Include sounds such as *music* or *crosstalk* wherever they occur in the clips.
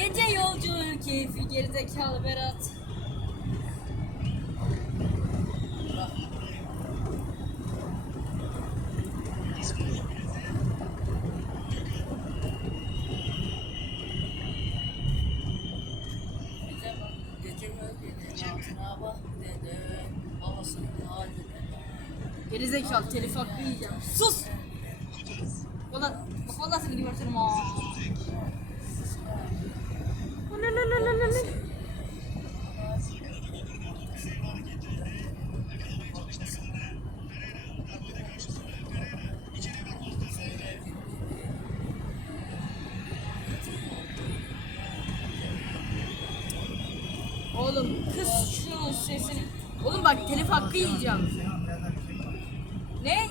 Gece yolculuğu keyfi gerizekalı Berat. Gerizekalı telif hakkı yiyeceğim. Sus! Valla bak valla seni gebertirim ha. Oğlum kız şunun sesini. Oğlum bak telif hakkı yiyeceğim. Ne?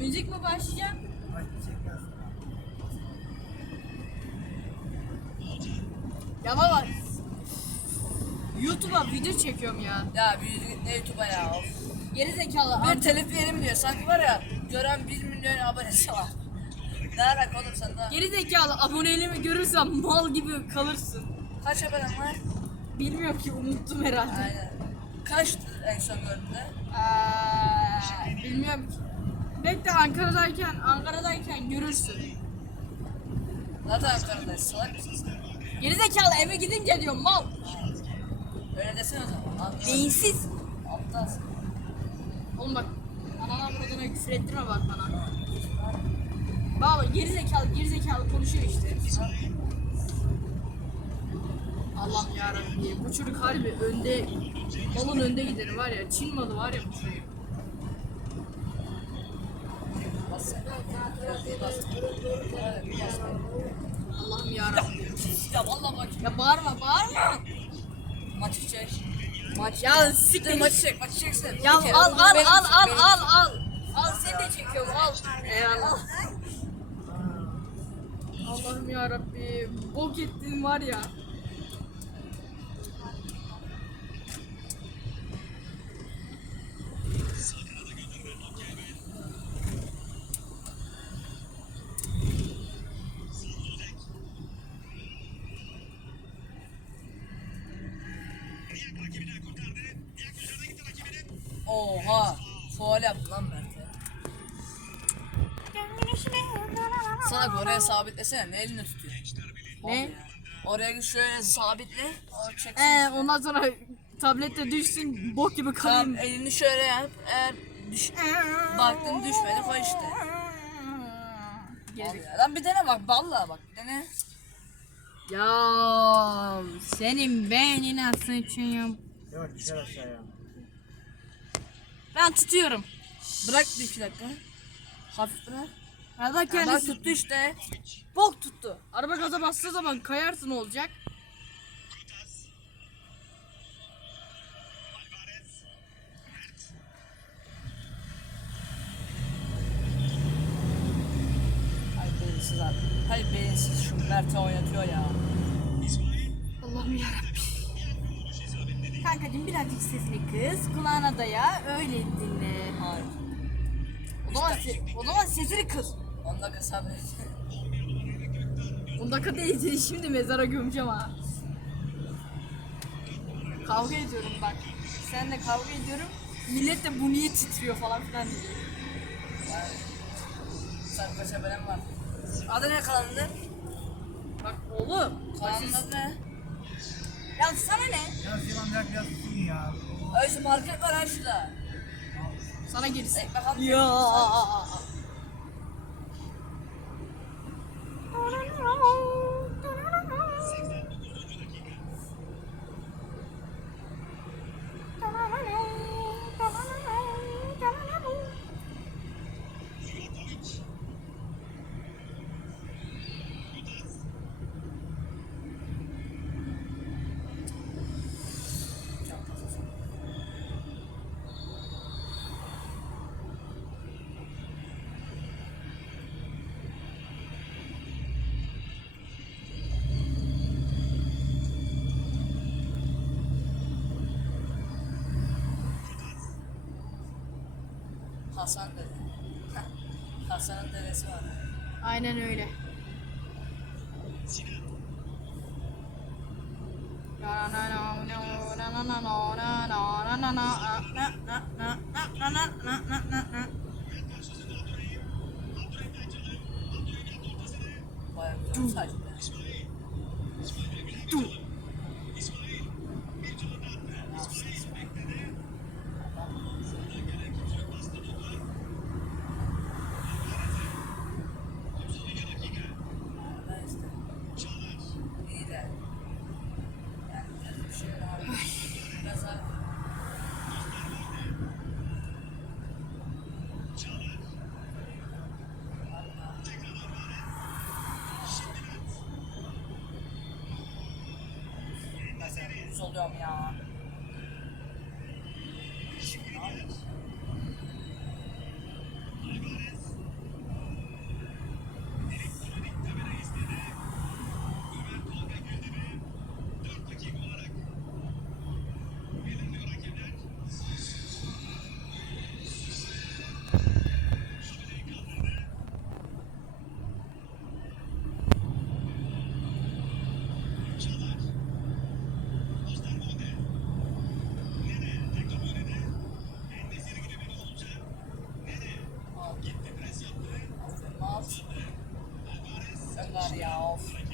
Müzik mi başlayacak? Ya baba YouTube'a video çekiyorum ya. Ya bir ne YouTube'a ya. Geri zekalı. Bir telif yerim diyor. Sanki var ya gören 1 milyon abonesi var. Ne alaka oğlum sende? Geri zekalı aboneliğimi görürsen mal gibi kalırsın. Kaç abonen var? Bilmiyorum ki unuttum herhalde. Aynen. Kaç en son gördüğünde? Aa, bilmiyorum ki. Bekle Ankara'dayken Ankara'dayken görürsün. Zaten Ankara'dayız. Salak mısın sen? Geri zekalı eve gidince diyorum mal. Öyle desene o zaman. Ankara'da. Beyinsiz. Aptalsın. Oğlum bak anana buradana küfür ettirme bak bana. Baba geri zekalı geri zekalı konuşuyor işte. Allah'ım yarabbim bu çocuk harbi önde malın önde gideri var ya Çin malı var ya bu çocuk. Allah'ım yarabbim. Ya vallahi bak. Ya bağırma bağırma. Maçı çek. Maç ya siktir maçı çek. Maçı çeksin. Ya al al al al al al. Al seni de çekiyorum al. Eyvallah. Allah'ım ya Rabbim. Bok ettin var ya. Oha. Faal yaptı lan Mert'e. Sana oraya sabitlesene. Ne elini tutuyor? Ne? Oraya şöyle sabitle. Çeksin. Ee, ondan sonra tablette düşsün bok gibi Tamam kalayım. elini şöyle yap. Eğer düş baktın düşmedi koy işte. Ya. Lan bir dene bak vallahi bak dene. Ya senin beynine sıçayım. Yavaş düşer aşağıya. Ben tutuyorum. Bırak bir iki dakika. Hafif bırak. Bak kendisi tuttu işte. bok tuttu. Araba gaza bastığı zaman kayarsın olacak. Hay beyinsiz abi. Hay beyinsiz şu Mert'i oynatıyor ya. Allah'ım yarabbim. Kankacığım birazcık sesini kız. Kulağına daya. Öyle dinle. Hayır. O zaman, se- o zaman sesini kız. 10 dakika sabret. *laughs* 10 dakika değil seni şimdi mezara gömeceğim ha. Kavga ediyorum bak. Seninle kavga ediyorum. Millet de bu niye titriyor falan filan diyor. Yani. Sen kaç abonem var? Adı ne kanalının? Bak oğlum. Kanalın adı ne? Ya sana ne? Ya Zilan bırak biraz tutun ya. Öyle market var ha şurada. Sana. Ekmek at. Ya. Hasan dedi. Hasan'ın dedesi var. Aynen öyle. Bayağı güzel saçma. Neyse. İyi de. Yani biraz bir şey var. Biraz daha Yüz oluyorum ya. The.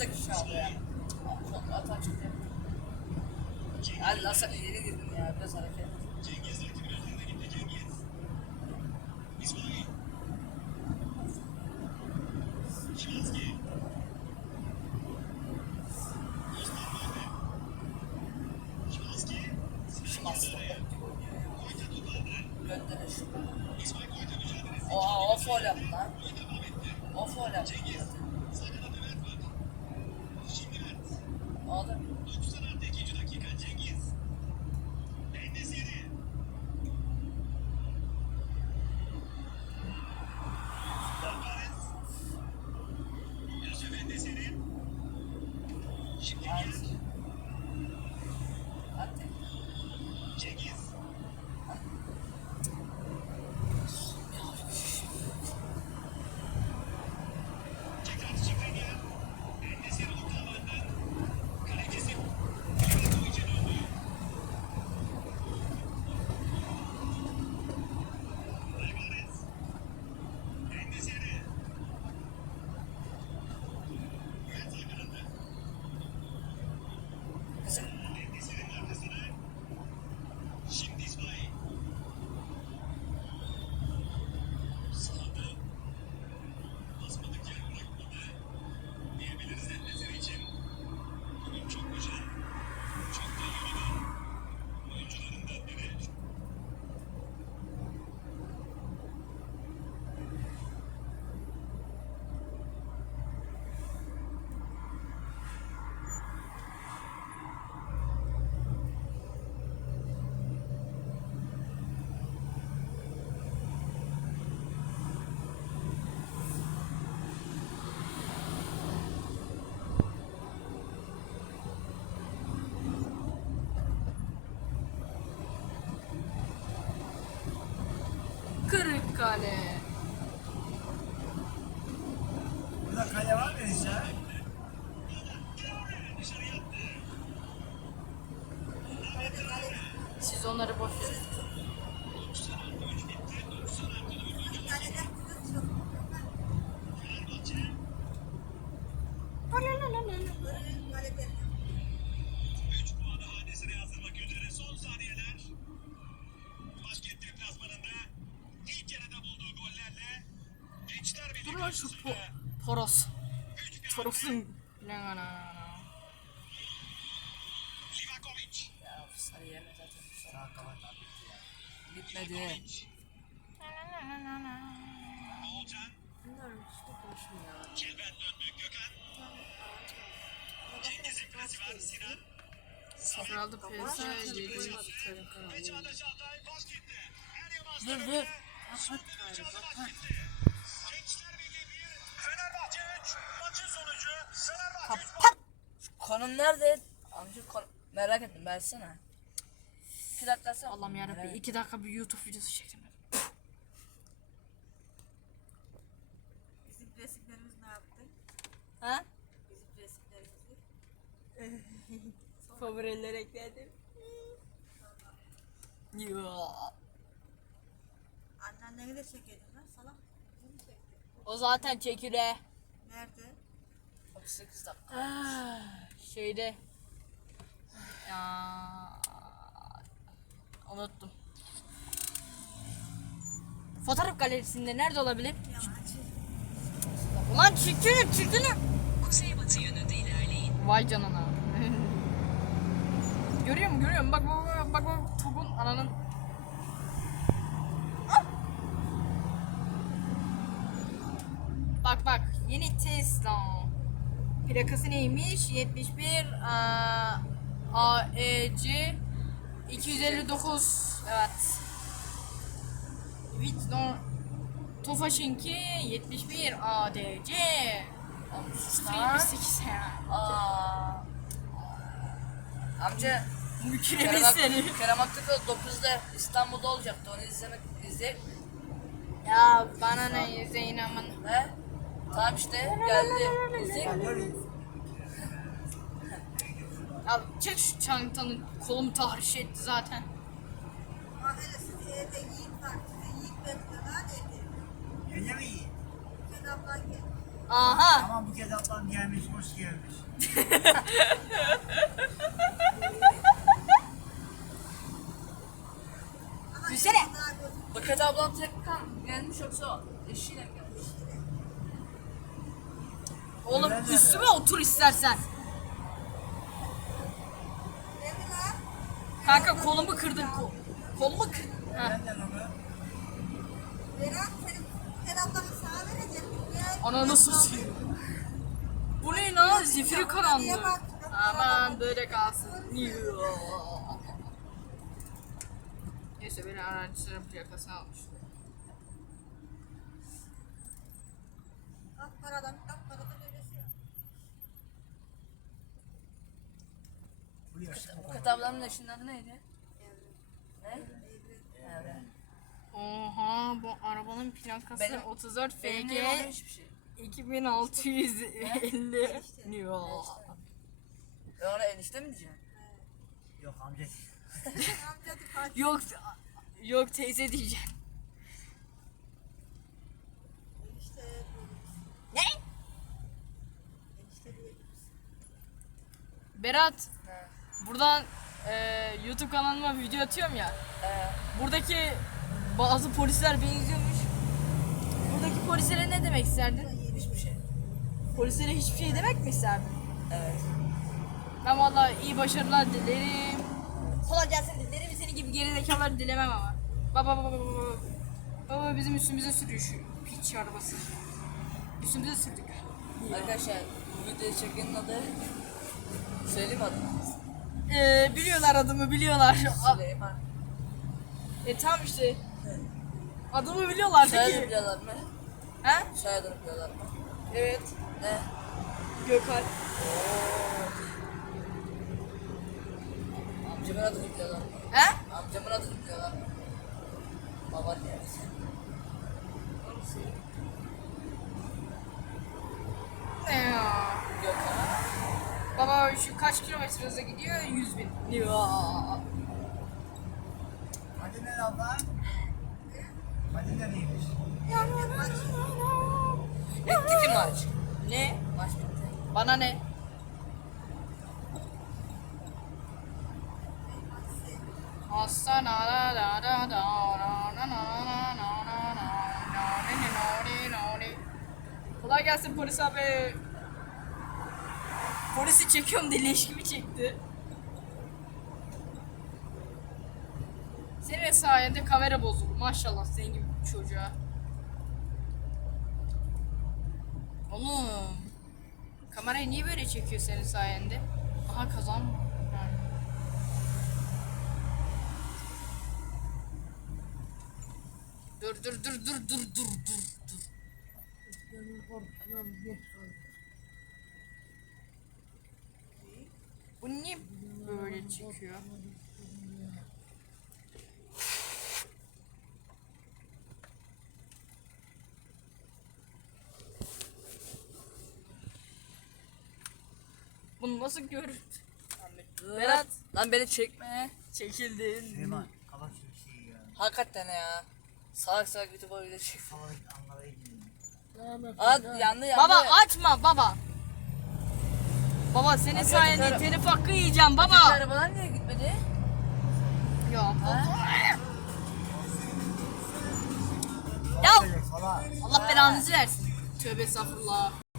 Birisi kişi aldı ya. Çok atan çıktı. Allah sen yeni girdin ya biraz hareket. Şimas. Göndere şu. Oha o foul yaptı lan. O foul yaptı. O da. Hadi. Olha, 아, 저 버, 벌었어. 저록슨 그냥 하나. 밑내지. Bunlar işte konuşmuyor. Kilben döndü Gökhan. Cengiz'in pası var Sinan. Herhalde PSA 7 Ve ve. Kapat galiba. Kapat. Kapat. Konum nerede? Amca kon... Merak ettim ben sana. İki dakika sonra. Allah'ım yarabbim 2 dakika bir YouTube videosu çektim. Bizim resimlerimiz ne yaptı? Ha? Bizim resimlerimizi. *laughs* Favoriler ekledim. Annenleri de çekiyordun lan salak. O zaten çekire. Nerede? 38 dakika. Ah, Şeyde. Ya. Unuttum. Fotoğraf galerisinde nerede olabilir? Ulan çirkinim çirkinim. Kuzeybatı yönünde ilerleyin. Vay canına. *laughs* görüyor musun görüyor musun? Bak bak bak bak bak Tokun ananın. Ah! Bak bak yeni Tesla. Plakası neymiş? 71 aa, AEC 259 evet. Vitnon Tofaş'ınki 71 ADC Lan. 078 yani. Aa. Amca Kerem, seni. Kerem Aktürkoğlu 9'da İstanbul'da olacaktı. Onu izlemek izle. Ya bana ne izleyin aman. He? Tamam işte geldi. İzleyecek Abi çek şu çantanı. Kolum tahriş etti zaten. Aha. Ama bu kez ablam gelmiş, hoş gelmiş. Düşsene. Buket ablam tek kan gelmiş yoksa eşiyle mi? Üstüme otur istersen. Kanka kolumu kırdın. Kol, kolumu kır. Ha. Ananı satayım. Bu ne lan? Zifiri karanlığı. Aman böyle kalsın. Neyse beni araçların plakasını almış. Kalk paradan kalk paradan öylesi ya. Buket ablamın eşinin adı neydi? Ne? Evet. Oha bu arabanın plakası Benim- 34 Benim FG oldu hiçbir şey. 2650. Yo. Ben ona enişte mi diyeceğim? Yok amca. *laughs* Yok yok teyze diyeceğim. Ne? Enişte. Berat. Buradan e, YouTube kanalıma video atıyorum ya. Ee, Buradaki bazı polisler beni izliyormuş. Buradaki polislere ne demek isterdin? hiçbir şey. Polislere hiçbir şey demek mi isterdin? Evet. Ben vallahi iyi başarılar dilerim. Kolay gelsin dilerim. Senin gibi gerizekalılar dilemem ama. Baba baba baba baba. Baba bizim üstümüze sürüyor şu piç arabası. Üstümüze sürdük. Arkadaşlar bu videoyu çekenin adı Söyleyeyim adını. Ee, biliyorlar adımı biliyorlar. Süleyman. e tamam işte. Adımı biliyorlardı Soyadını biliyorlar mı? He? Soyadını biliyorlar mı? Evet. Ne? Gökalp. Amcamın adını biliyorlar mı? He? Amcamın adını biliyorlar mı? Baban ya. şu kaç kilometre hıza gidiyor? 100 bin. Ya. Hadi ne abla? Hadi nereymiş? Bitti ki maç. Ne? Maç bitti. Bana ne? Aslan ara da da da Kolay gelsin polis abi. Polisi çekiyorum diye leş gibi çekti. Senin sayende kamera bozuldu. Maşallah senin gibi bir çocuğa. Oğlum. Kamerayı niye böyle çekiyor senin sayende? Aha kazan. Yani. Dur dur dur dur dur dur dur dur. Bu niye böyle çıkıyor? Bunu nasıl görüntü? Berat. Lan beni çekme. Çekildin. Süleyman kapat şu şeyi ya. Hakikaten ya. Salak salak YouTube'a video çek. Salak Ankara'ya gidiyorum. At yandı yandı. Baba açma baba. Baba senin sayende yukarı- telif hakkı yiyeceğim baba. arabalar niye gitmedi? Ya Salak. Allah belanızı versin. Tövbe estağfurullah.